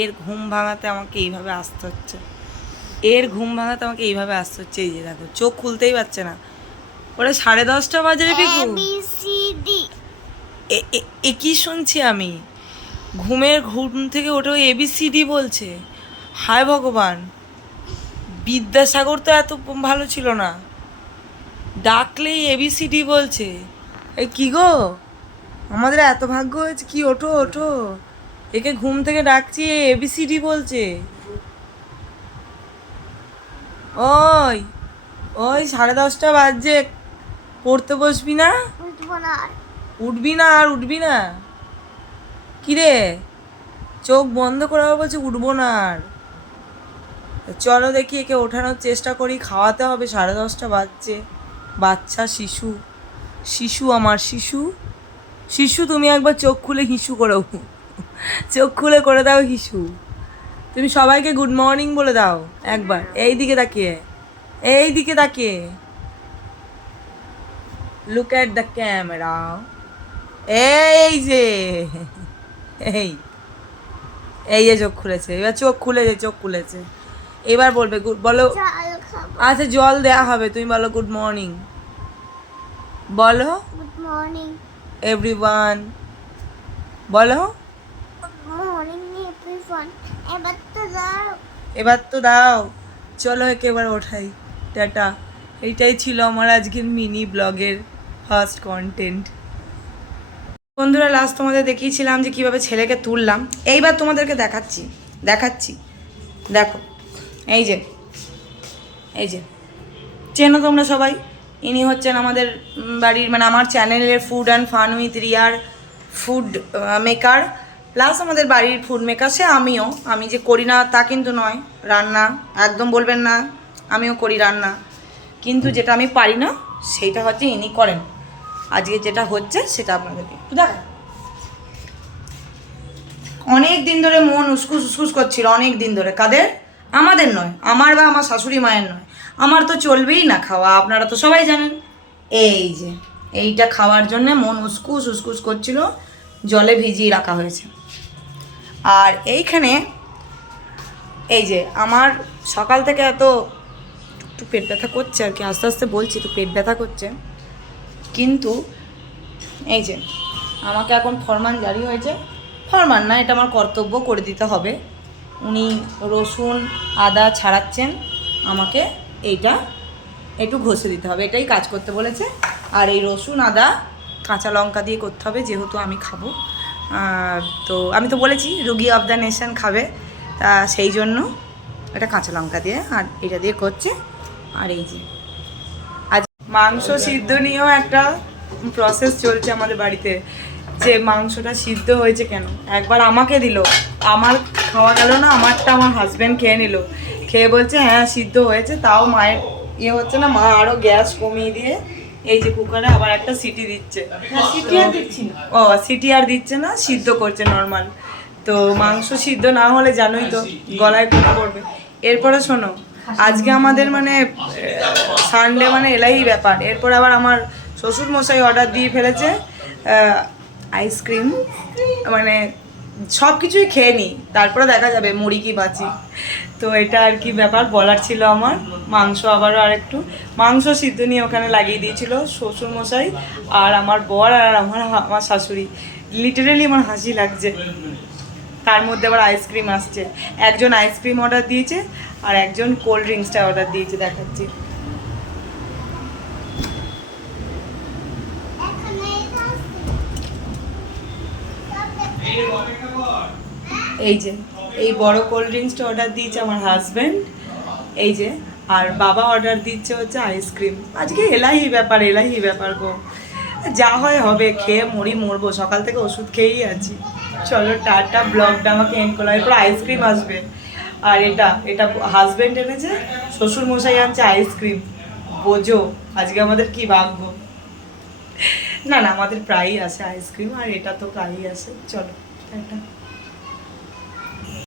এর ঘুম ভাঙাতে আমাকে এইভাবে আসতে হচ্ছে, এই যে দেখো চোখ খুলতেই পারছে না। ওরা 10:30 বাজে রে পিকু। এ কি শুনছি আমি? ঘুম থেকে ওঠে ABCD বলছে। হায় ভগবান, বিদ্যাসাগর তো এত ভালো ছিল না, ডাকলেই ABCD বলছে। এই কি গো, আমাদের এত ভাগ্য হয়েছে কি? ওঠো ওঠো, একে ঘুম থেকে ডাকছি, ABCD বলছে। ওই ওই 10:30 বাজছে, পড়তে বসবি না? উঠবি না? কিরে, চোখ বন্ধ করে বলছে উঠবো না আর। চলো দেখি একে ওঠানোর চেষ্টা করি, খাওয়াতে হবে, 10:30 বাজছে। বাচ্চা শিশু আমার শিশু তুমি একবার চোখ খুলে হিসু করো, চোখ খুলে করে দাও হিসু। তুমি সবাইকে গুড মর্নিং বলে দাও একবার, এই দিকে তাকিয়ে। Look at the camera. এই যে এই এই যে চোখ খুলেছে, এবার চোখ খুলেছে। এবার বলবে বলো। আচ্ছা জল দেয়া হবে, তুমি বলো গুড মর্নিং। বলো গুড মর্নিং এভরিওয়ান। বলো গুড মর্নিং এভরিওয়ান। এবার তো দাও। চলো একে এবার ওঠাই। টাটা। এইটাই ছিল আমার আজকের মিনি ব্লগের ফার্স্ট কন্টেন্ট। বন্ধুরা, লাস্ট তোমাদের দেখিয়েছিলাম যে কীভাবে ছেলেকে তুললাম। এইবার তোমাদেরকে দেখাচ্ছি। দেখো, এই যে চেনো তোমরা সবাই, ইনি হচ্ছেন আমাদের বাড়ির, মানে আমার চ্যানেলের food and fun with rear food maker, plus আমাদের বাড়ির ফুড মেকার। সে আমি যে করি না তা কিন্তু নয়, রান্না একদম বলবেন না, আমিও করি রান্না, কিন্তু যেটা আমি পারি না সেইটা হচ্ছে ইনি করেন। আজকে যেটা হচ্ছে সেটা আপনাদেরকে দেখ। অনেক দিন ধরে মন উসকুস করছিল, অনেক দিন ধরে। কাদের? আমাদের নয়, আমার বা আমার শাশুড়ি মায়ের নয়, আমার তো চলবেই না খাওয়া, আপনারা তো সবাই জানেন। এই যে এইটা খাওয়ার জন্য মন উসকুস করছিল, জলে ভিজিয়ে রাখা হয়েছে। আর এইখানে এই যে আমার সকাল থেকে একটু পেট ব্যথা করছে আর কি, আস্তে আস্তে বলছি তো পেট ব্যথা করছে, কিন্তু এই যে আমাকে এখন ফরমান জারি হয়েছে, ফরমান না, এটা আমার কর্তব্য, করে দিতে হবে। উনি রসুন আদা ছাড়াচ্ছেন, আমাকে এইটা একটু ঘষে দিতে হবে, এটাই কাজ করতে বলেছে। আর এই রসুন আদা কাঁচা লঙ্কা দিয়ে করতে হবে, যেহেতু আমি খাবো। তো আমি তো বলেছি রুগী অফ দ্য নেশন খাবে, তা সেই জন্য এটা কাঁচা লঙ্কা দিয়ে আর এটা দিয়ে করছে। আর এই যে আজ মাংস সিদ্ধ নিয়েও একটা প্রসেস চলছে আমাদের বাড়িতে, যে মাংসটা সিদ্ধ হয়েছে কেন। একবার আমাকে দিল, আমার খাওয়া গেল না, আমারটা আমার হাজব্যান্ড খেয়ে নিল, খেয়ে বলছে হ্যাঁ সিদ্ধ হয়েছে। তাও মায়ের ইয়ে হচ্ছে না, মা আরও গ্যাস কমিয়ে দিয়ে এই যে কুকারে আবার একটা সিটি দিচ্ছে। সিটি আর দিচ্ছে না, সিদ্ধ করছে নর্মাল। তো মাংস সিদ্ধ না হলে জানোই তো গলায় পোকা পড়বে। এরপরে শোনো, আজকে আমাদের মানে সানডে মানে এলাই ব্যাপার। এরপর আবার আমার শ্বশুর মশাই অর্ডার দিয়ে ফেলেছে আইসক্রিম, মানে সব কিছুই খেয়ে নিই, তারপরে দেখা যাবে মুড়ি কি বাঁচি। তো এটা আর কি ব্যাপার বলার ছিল আমার। মাংস আবারও আরেকটু মাংস সিদ্ধ নিয়ে ওখানে লাগিয়ে দিয়েছিল শ্বশুর মশাই আর আমার বর আর আমার শাশুড়ি। লিটারেলি আমার হাসি লাগছে, তার মধ্যে আবার আইসক্রিম আসছে। একজন আইসক্রিম অর্ডার দিয়েছে আর একজন কোল্ড ড্রিঙ্কসটা অর্ডার দিয়েছে, দেখাচ্ছি। এই যে এই বড় কোল্ড ড্রিঙ্কসটা অর্ডার দিয়েছে আমার হাজব্যান্ড, এই যে, আর বাবা অর্ডার দিচ্ছে হচ্ছে আইসক্রিম। আজকে এলাহি ব্যাপার গো, যা হয় হবে, খেয়ে মরবো, সকাল থেকে ওষুধ খেয়েই আছি। চলো টাটা, ব্লগটা আমাকে এন্ড করলাম। এরপর আইসক্রিম আসবে, আর এটা হাজব্যান্ড এনেছে, শ্বশুর মশাই আনছে আইসক্রিম। বোঝো আজকে আমাদের কি ভাগ্য। না আমাদের প্রায়ই আসে আইসক্রিম, আর এটা তো প্রায়ই আসে। চলো টাটা।